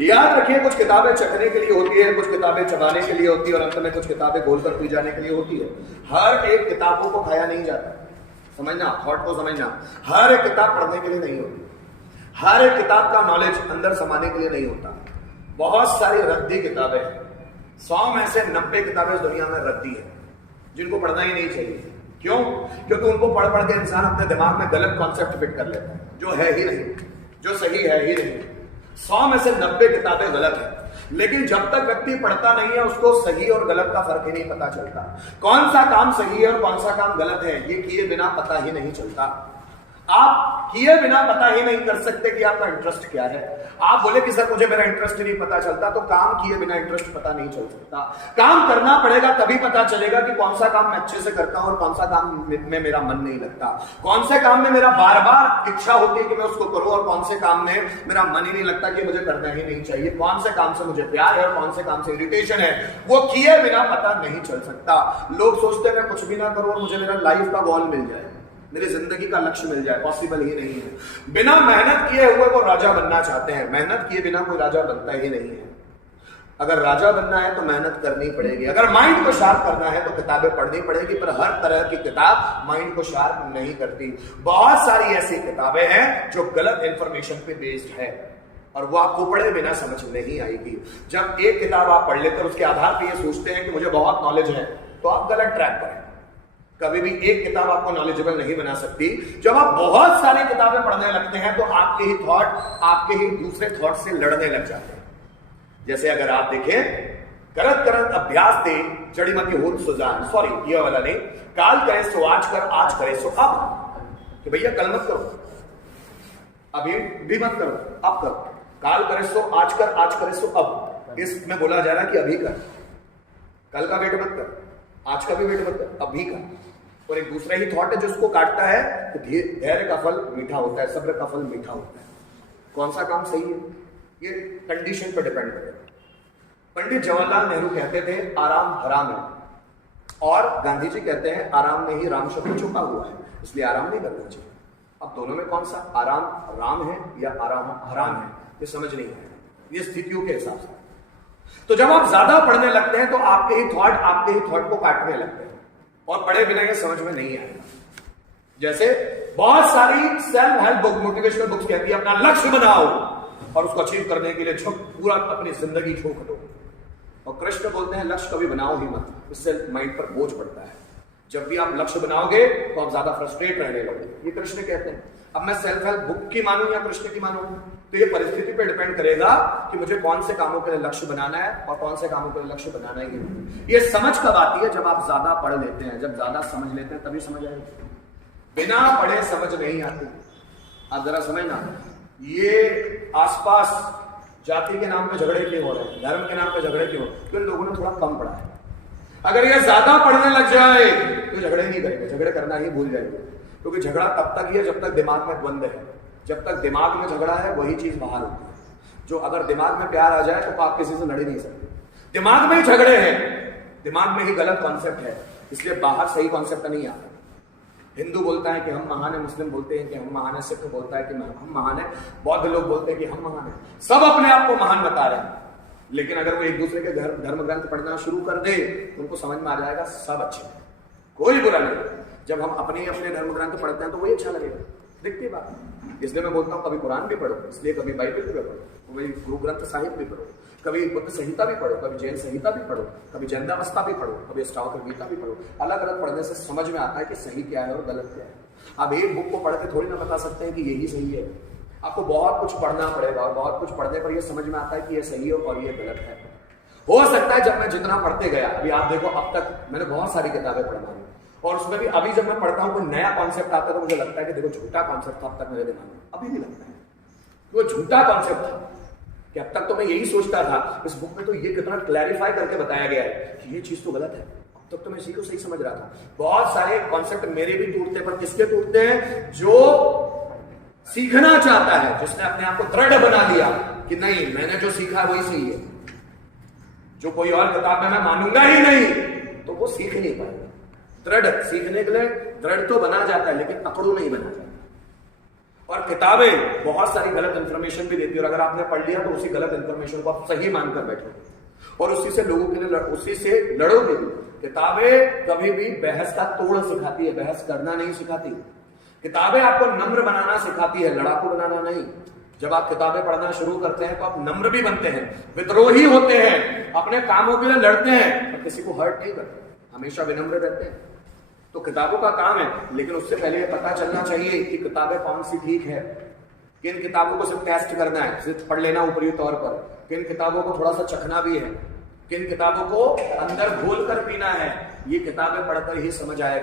याद रखिए, कुछ किताबें चखने के लिए होती है, कुछ किताबें चबाने के लिए होती है, और अंत में कुछ किताबें घोलकर पी जाने के लिए होती है। हर एक किताबों को खाया नहीं जाता, समझना, थॉट को समझना। हर एक किताब पढ़ने के लिए नहीं होती, हर एक किताब का नॉलेज अंदर समाने के लिए नहीं होता। बहुत सारी रद्दी किताबें हैं, 100 में से 90 किताबें इस दुनिया में रद्दी है, जिनको पढ़ना ही नहीं चाहिए। क्यों? क्योंकि उनको पढ़ पढ़ के इंसान अपने दिमाग में गलत कॉन्सेप्ट फिट कर लेता है, जो है ही नहीं, जो सही है ही नहीं। 100 में से 90 किताबें गलत है, लेकिन जब तक व्यक्ति पढ़ता नहीं है उसको सही और गलत का फर्क ही नहीं पता चलता। कौन सा काम सही है और कौन सा काम गलत है, ये किए बिना पता ही नहीं चलता। आप किए बिना पता ही नहीं कर सकते कि आपका इंटरेस्ट क्या है। आप बोले कि सर मुझे मेरा इंटरेस्ट ही नहीं पता चलता, तो काम किए बिना इंटरेस्ट पता नहीं चल सकता। काम करना पड़ेगा, तभी पता चलेगा कि कौन सा काम मैं अच्छे से करता हूं और कौन सा काम में मेरा मन नहीं लगता, कौन से काम में मेरा बार बार इच्छा होती है कि मैं उसको करूं और कौन से काम में मेरा मन ही नहीं लगता कि मुझे करना ही नहीं चाहिए, कौन से काम से मुझे प्यार है और कौन से काम से इरिटेशन है, वो किए बिना पता नहीं चल सकता। लोग सोचते हैं मैं कुछ भी ना करूं और मुझे मेरा लाइफ का गोल मिल जाए, मेरी जिंदगी का लक्ष्य मिल जाए, पॉसिबल ही नहीं है। बिना मेहनत किए हुए वो राजा बनना चाहते हैं, मेहनत किए बिना कोई राजा बनता ही नहीं है। अगर राजा बनना है तो मेहनत करनी पड़ेगी, अगर माइंड को शार्प करना है तो किताबें पढ़नी पड़ेगी, पर हर तरह की किताब माइंड को शार्प नहीं करती। बहुत सारी ऐसी किताबें हैं जो गलत इंफॉर्मेशन पे बेस्ड है और वो आपको पढ़े बिना समझ नहीं आएगी। जब एक किताब आप पढ़ लेते हैं उसके आधार पर ये सोचते हैं कि मुझे बहुत नॉलेज है, तो आप गलत ट्रैक पर हैं। कभी भी एक किताब आपको नॉलेजेबल नहीं बना सकती। जब आप बहुत सारी किताबें पढ़ने लगते हैं तो आपके ही थॉट आपके ही दूसरे थॉट से लड़ने लग जाते हैं। जैसे अगर आप देखें, करत करत अभ्यास दे जड़ी मत होत सुजान, सॉरी ये वाला नहीं, काल करे सो आज कर, आज करे सो अब। कि भैया कल मत करो, अभी भी मत करो, अब करो। काल करे सो आज कर, आज करे सो अब। इसमें बोला जा रहा है कि अभी कर, कल का वेट मत कर, आज का भी वेट मत कर, अभी का। और एक दूसरा ही थॉट है जो उसको काटता है कि धैर्य का फल मीठा होता है, सब्र का फल मीठा होता है। कौन सा काम सही है ये कंडीशन पर डिपेंड करेगा। पंडित जवाहरलाल नेहरू कहते थे आराम हराम है, और गांधी जी कहते हैं आराम में ही राम शब्द छुपा हुआ है, इसलिए आराम नहीं करना चाहिए। अब दोनों में कौन सा आराम राम है या आराम हराम है, ये समझ नहीं है, ये स्थितियों के हिसाब से। तो जब आप ज्यादा पढ़ने लगते हैं तो आपके ही थॉट को काटने लगते हैं और पढ़े बिना ये समझ में नहीं आएगा। जैसे बहुत सारी self help book, motivational books कहती है अपना लक्ष्य बनाओ और उसको अचीव करने के लिए पूरा अपनी जिंदगी झोंक दो। और कृष्ण बोलते हैं लक्ष्य कभी बनाओ ही मत, इससे माइंड पर बोझ पड़ता है। जब भी आप लक्ष्य बनाओगे तो आप ज्यादा फ्रस्ट्रेट रहने लगोगे, ये कृष्ण कहते हैं। अब मैं सेल्फ हेल्प बुक की मानूं या कृष्ण की मानूं, तो ये परिस्थिति पे डिपेंड करेगा कि मुझे कौन से कामों के लिए लक्ष्य बनाना है और कौन से कामों के लिए लक्ष्य बनाना ही नहीं। ये समझ कब आती है? जब आप ज्यादा पढ़ लेते हैं, जब ज्यादा समझ लेते हैं तभी समझ आएगी, बिना पढ़े समझ नहीं आती। आप जरा समझना, ये आसपास जाति के नाम पे झगड़े क्यों हो रहे हैं, धर्म के नाम पे झगड़े क्यों? क्योंकि लोगों ने थोड़ा कम पढ़ा है। अगर ये ज्यादा पढ़ने लग जाए तो झगड़े नहीं करेंगे, झगड़े करना ही भूल जाएंगे। क्योंकि झगड़ा तब तक ही है जब तक दिमाग में द्वंद्व है। जब तक दिमाग में झगड़ा है वही चीज बाहर होती है। जो अगर दिमाग में प्यार आ जाए तो आप किसी से लड़ ही नहीं सकते। दिमाग में ही झगड़े हैं, दिमाग में ही गलत कॉन्सेप्ट है, इसलिए बाहर सही कॉन्सेप्ट नहीं आता। हिंदू बोलता है कि हम महान है, मुस्लिम बोलते हैं कि हम महान है, सिख बोलता है कि हम महान है, बौद्ध लोग बोलते हैं कि हम महान है। सब अपने आप को महान बता रहे हैं, लेकिन अगर वो एक दूसरे के धर्म ग्रंथ पढ़ना शुरू कर दे तो उनको समझ में आ जाएगा सब अच्छे हैं, कोई बुरा नहीं। जब हम अपने धर्म ग्रंथ पढ़ते हैं तो वही अच्छा लगेगा, दिखती बात। इसलिए मैं बोलता हूँ कभी कुरान भी पढ़ो, इसलिए कभी बाइबल भी पढ़ो, कभी गुरु ग्रंथ साहिब भी पढ़ो, कभी बुद्ध संहिता भी पढ़ो, कभी जैन संहिता भी पढ़ो, कभी जैनावस्था भी पढ़ो, कभी अष्टावक्र गीता भी पढ़ो। अलग अलग पढ़ने से समझ में आता है कि सही क्या है और गलत क्या है। अब एक बुक को पढ़ के थोड़ी ना बता सकते हैं कि यही सही है, आपको बहुत कुछ पढ़ना पड़ेगा और बहुत कुछ पढ़ने पर यह समझ में आता है कि यह सही है और यह गलत है। हो सकता है जब मैं जितना पढ़ते गया, अभी आप देखो अब तक मैंने बहुत सारी किताबें पढ़ना है और उसमें भी अभी जब मैं पढ़ता हूं कोई नया कॉन्सेप्ट आता है तो मुझे लगता है कि देखो झूठा कॉन्सेप्ट था अब तक मेरे दिमाग में, अभी भी लगता है वो झूठा कॉन्सेप्ट था कि अब तक तो मैं यही सोचता था, इस बुक में तो ये कितना क्लैरिफाई करके बताया गया है कि ये चीज तो गलत है। अब तक तो मैं इसी को सही समझ रहा था। बहुत सारे कॉन्सेप्ट मेरे भी टूटते, पर किसके टूटते हैं? जो सीखना चाहता है, जिसने अपने आप को दृढ़ बना लिया कि नहीं मैंने जो सीखा वही सही है, जो कोई और किताब में मैं मानूंगा ही नहीं, तो वो सीख नहीं पाएगा। दृढ़ सीखने के लिए दृढ़ तो बना जाता है लेकिन अकड़ू नहीं बना जाता। और किताबें बहुत सारी गलत इंफॉर्मेशन भी देती है, और अगर आपने पढ़ लिया तो उसी गलत इंफॉर्मेशन को आप सही मानकर बैठोगे और उसी से लोगों के लिए उसी से लड़ोगे भी। किताबें कभी भी बहस का तोड़ सिखाती है, बहस करना नहीं सिखाती। किताबें आपको नम्र बनाना सिखाती है, लड़ाकू बनाना नहीं। जब आप किताबें पढ़ना शुरू करते हैं तो आप नम्र भी बनते हैं, विद्रोही होते हैं, अपने कामों के लिए लड़ते हैं और किसी को हर्ट नहीं करते, हमेशा विनम्र रहते हैं। तो किताबों का काम है, लेकिन उससे पहले ये पता चलना चाहिए कि किताबें कौन सी ठीक है। किन किताबों को सिर्फ टेस्ट करना है, सिर्फ पढ़ लेना ऊपरी तौर पर, किन किताबों को थोड़ा सा चखना भी है, किन किताबों को अंदर घोल कर पीना है, ये किताबें पढ़कर ही समझ आएगा।